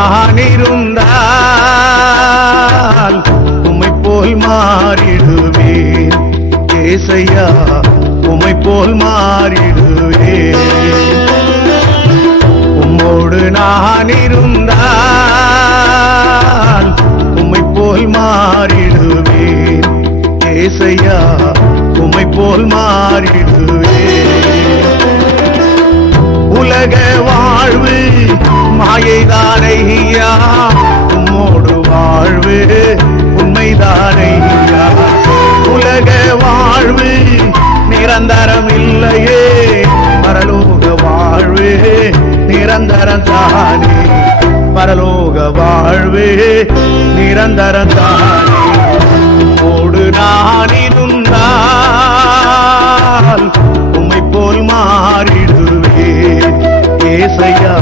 நான் இருந்தால் உமை போல் மாறிடுவேன் ஏசையா உமை போல் மாறிடுவேன் உம்மோடு நான் இருந்தால் உமை போல் மாறிடுவேன் ஏசையா உமை போல் மாறிடுவேன் நிரந்தரம் இல்லையே. பரலோக வாழ்வே நிரந்தரம் தானே. பரலோக வாழ்வே நிரந்தரம் தானே. உம்மோடு நான் இருந்தால் உம்மை போல் மாறிடுவே ஏசையா